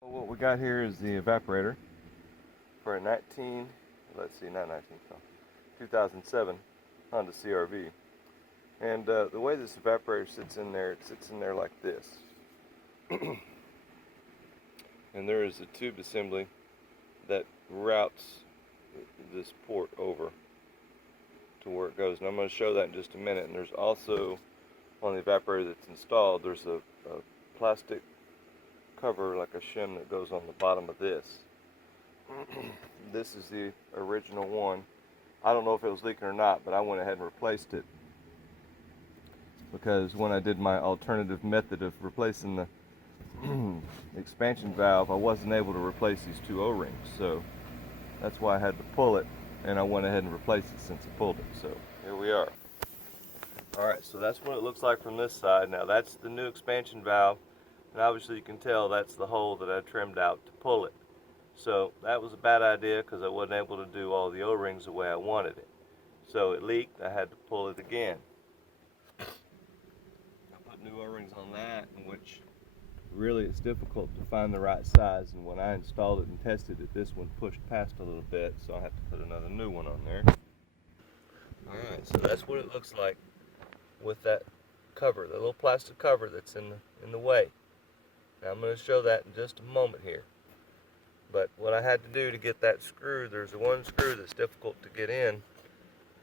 Well, what we got here is the evaporator for a 2007 Honda CRV. And the way this evaporator sits in there, it sits in there like this. And there is a tube assembly that routes this port over to where it goes. And I'm going to show that in just a minute. And there's also, on the evaporator that's installed, there's a plastic cover like a shim that goes on the bottom of this. This is the original one. I don't know if it was leaking or not, but I went ahead and replaced it because when I did my alternative method of replacing the expansion valve, I wasn't able to replace these two O-rings, so that's why I had to pull it, and I went ahead and replaced it since I pulled it. So here we are. Alright, so that's what it looks like from this side. Now that's the new expansion valve, and obviously you can tell that's the hole that I trimmed out to pull it. So that was a bad idea because I wasn't able to do all the O-rings the way I wanted it. So it leaked, I had to pull it again. I put new O-rings on that, which really it's difficult to find the right size, and when I installed it and tested it, this one pushed past a little bit, so I have to put another new one on there. Alright, so that's what it looks like with that cover, the little plastic cover that's in the way. Now I'm going to show that in just a moment here. But what I had to do to get that screw, there's one screw that's difficult to get in.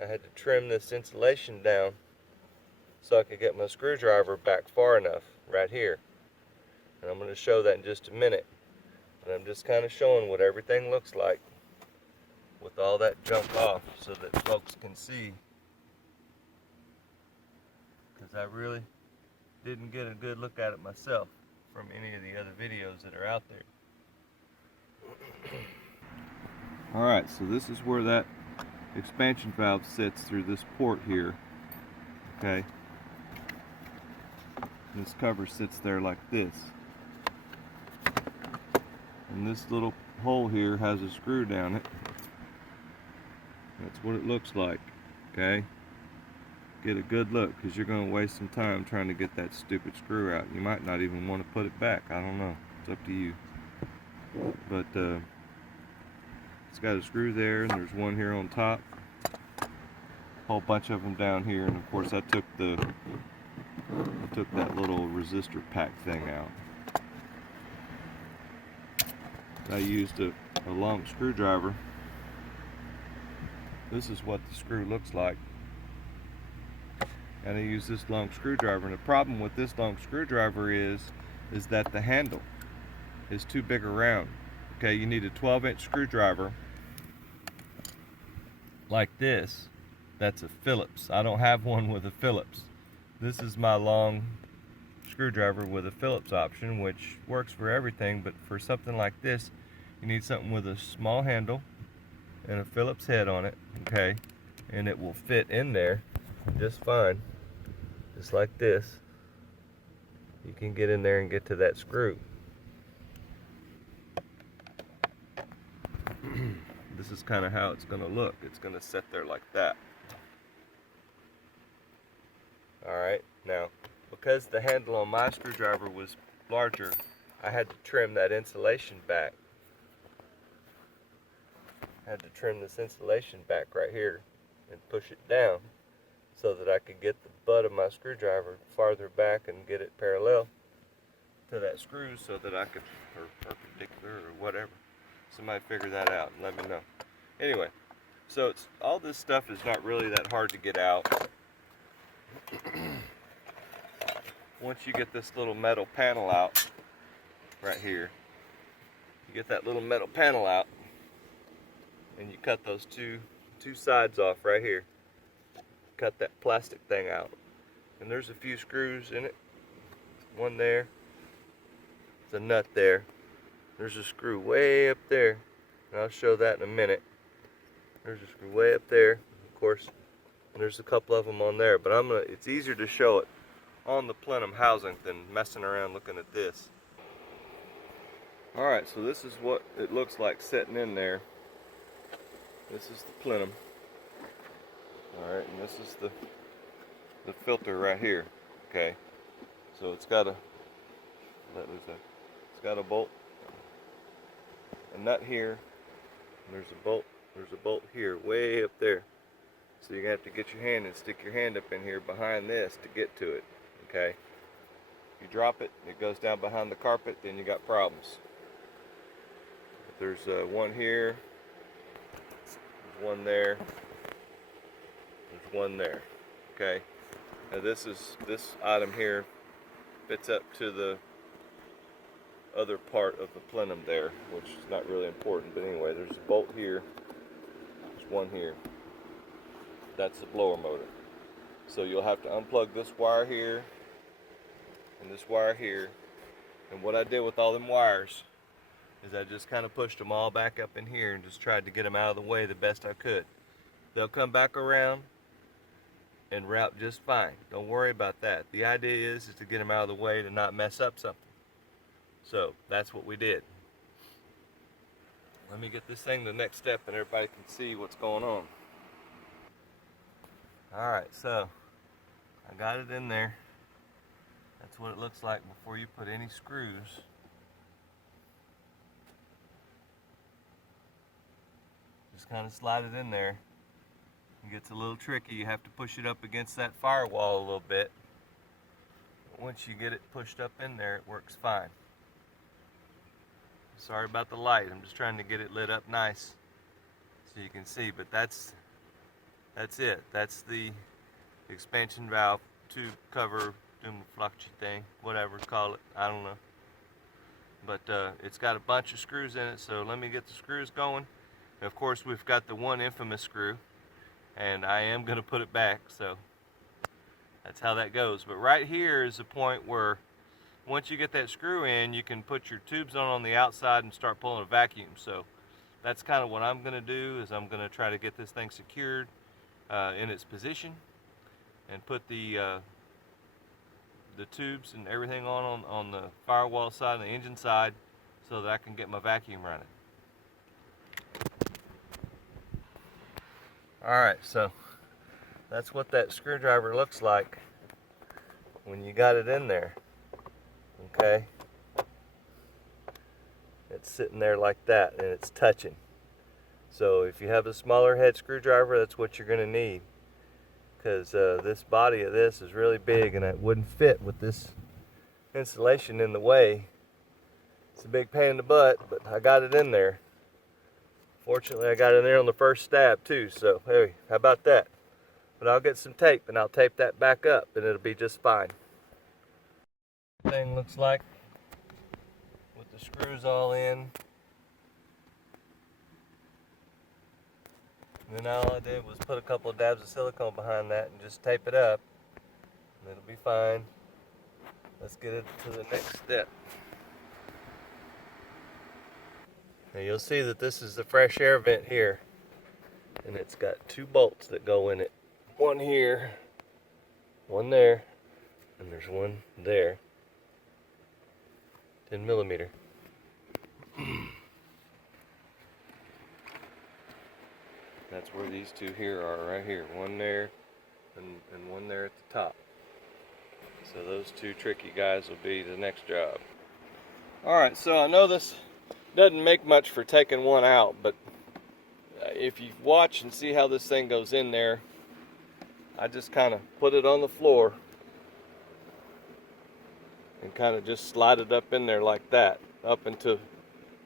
I had to trim this insulation down so I could get my screwdriver back far enough right here. And I'm going to show that in just a minute. And I'm just kind of showing what everything looks like with all that junk off so that folks can see. Because I really didn't get a good look at it myself from any of the other videos that are out there. Alright, so this is where that expansion valve sits through this port here. Okay. This cover sits there like this. And this little hole here has a screw down it. That's what it looks like. Okay. Get a good look, because you're going to waste some time trying to get that stupid screw out. You might not even want to put it back. I don't know. It's up to you. But it's got a screw there, and there's one here on top. A whole bunch of them down here, and of course I took that little resistor pack thing out. I used a long screwdriver. This is what the screw looks like. And I use this long screwdriver, and the problem with this long screwdriver is that the handle is too big around. Okay, you need a 12-inch screwdriver like this. That's a Phillips. I don't have one with a Phillips. This is my long screwdriver with a Phillips option, which works for everything, but for something like this, you need something with a small handle and a Phillips head on it, okay? And it will fit in there just fine, just like this. You can get in there and get to that screw. This is kind of how it's going to look. It's going to sit there like that. Alright, now because the handle on my screwdriver was larger, I had to trim that insulation back. I had to trim this insulation back right here and push it down so that I could get the butt of my screwdriver farther back and get it parallel to that screw so that I could, or perpendicular or whatever. Somebody figure that out and let me know. Anyway, so all this stuff is not really that hard to get out. Once you get this little metal panel out right here, you get that little metal panel out and you cut those two sides off right here. Cut that plastic thing out, and there's a few screws in it. One there, there's a nut there, there's a screw way up there, and I'll show that in a minute. There's a screw way up there, of course, and there's a couple of them on there, but it's easier to show it on the plenum housing than messing around looking at this. Alright, so this is what it looks like sitting in there. This is the plenum. Alright, and this is the filter right here. Okay, so it's got a bolt a nut here, and there's a bolt here, way up there. So you're going to have to get your hand and stick your hand up in here behind this to get to it, okay? If you drop it, it goes down behind the carpet, then you got problems. But there's one here, there's one there, there's one there, okay? Now this item here fits up to the other part of the plenum there, which is not really important, but anyway, there's a bolt here, there's one here. That's the blower motor. So you'll have to unplug this wire here and this wire here. And what I did with all them wires is I just kind of pushed them all back up in here and just tried to get them out of the way the best I could. They'll come back around and route just fine. Don't worry about that. The idea is to get them out of the way to not mess up something. So that's what we did. Let me get this thing to the next step and everybody can see what's going on. Alright, so I got it in there. That's what it looks like before you put any screws. Just kind of slide it in there. It gets a little tricky. You have to push it up against that firewall a little bit. But once you get it pushed up in there, it works fine. Sorry about the light. I'm just trying to get it lit up nice so you can see, but that's it. That's the expansion valve tube cover, fluctuating thing, whatever call it. I don't know. But it's got a bunch of screws in it, so let me get the screws going. And of course, we've got the one infamous screw, and I am going to put it back, so that's how that goes. But right here is the point where once you get that screw in, you can put your tubes on the outside and start pulling a vacuum. So that's kind of what I'm going to do, is I'm going to try to get this thing secured in its position and put the tubes and everything on the firewall side and the engine side so that I can get my vacuum running. Alright, so that's what that screwdriver looks like when you got it in there. Okay, it's sitting there like that and it's touching. So if you have a smaller head screwdriver, that's what you're going to need, because this body of this is really big and it wouldn't fit with this insulation in the way. It's a big pain in the butt, but I got it in there. Fortunately, I got it in there on the first stab too, so hey, how about that? But I'll get some tape and I'll tape that back up and it'll be just fine. Thing looks like with the screws all in. And then all I did was put a couple of dabs of silicone behind that and just tape it up, and it'll be fine. Let's get it to the next step. Now you'll see that this is the fresh air vent here, and it's got two bolts that go in it. One here, one there, and there's one there. 10 millimeter. That's where these two here are, right here. One there and one there at the top. So those two tricky guys will be the next job. Alright, so I know this doesn't make much for taking one out, but if you watch and see how this thing goes in there, I just kind of put it on the floor and kind of just slide it up in there like that, up into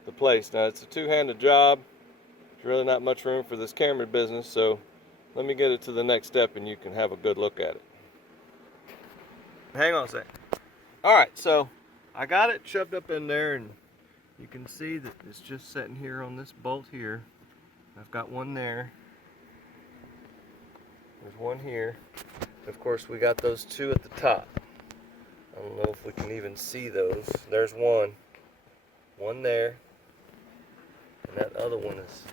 the place. Now it's a two-handed job. There's really not much room for this camera business, so let me get it to the next step and you can have a good look at it. Hang on a sec. Alright, so I got it shoved up in there, and you can see that it's just sitting here on this bolt here. I've got one there. There's one here. Of course, we got those two at the top. I don't know if we can even see those. There's one. One there. And that other one is,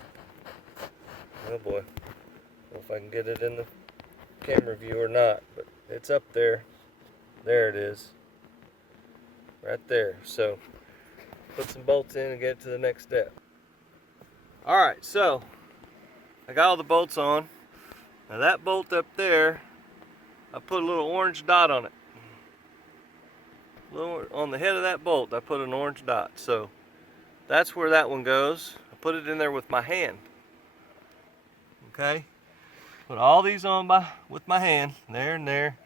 oh boy, I don't know if I can get it in the camera view or not, but it's up there. There it is. Right there. So, put some bolts in and get it to the next step. Alright, so, I got all the bolts on. Now that bolt up there, I put a little orange dot on it. On the head of that bolt, I put an orange dot. So, that's where that one goes. I put it in there with my hand. Okay? Put all these on with my hand, there and there.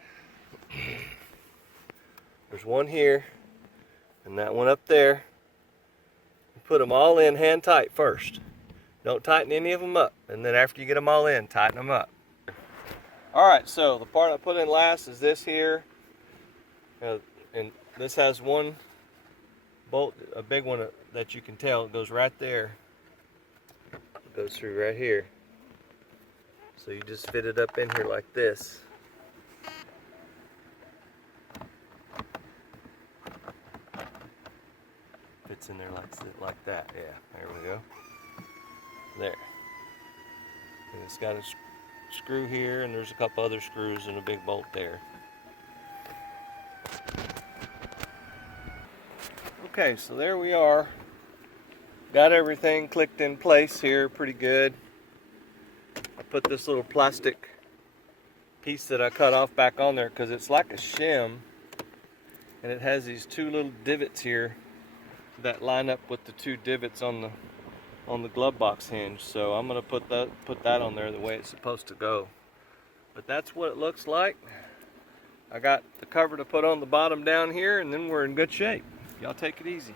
There's one here, and that one up there. Put them all in hand tight first. Don't tighten any of them up, and then after you get them all in, tighten them up. Alright, so the part I put in last is this here. And this has one bolt, a big one that you can tell. It goes right there. It goes through right here. So you just fit it up in here like this. Fits in there like that. Yeah, there we go. There. And it's got a screw here, and there's a couple other screws and a big bolt there. Okay, so there we are. Got everything clicked in place here pretty good. I put this little plastic piece that I cut off back on there because it's like a shim, and it has these two little divots here that line up with the two divots on the glove box hinge. So I'm gonna put that on there the way it's supposed to go. But that's what it looks like. I got the cover to put on the bottom down here, and then we're in good shape. Y'all take it easy.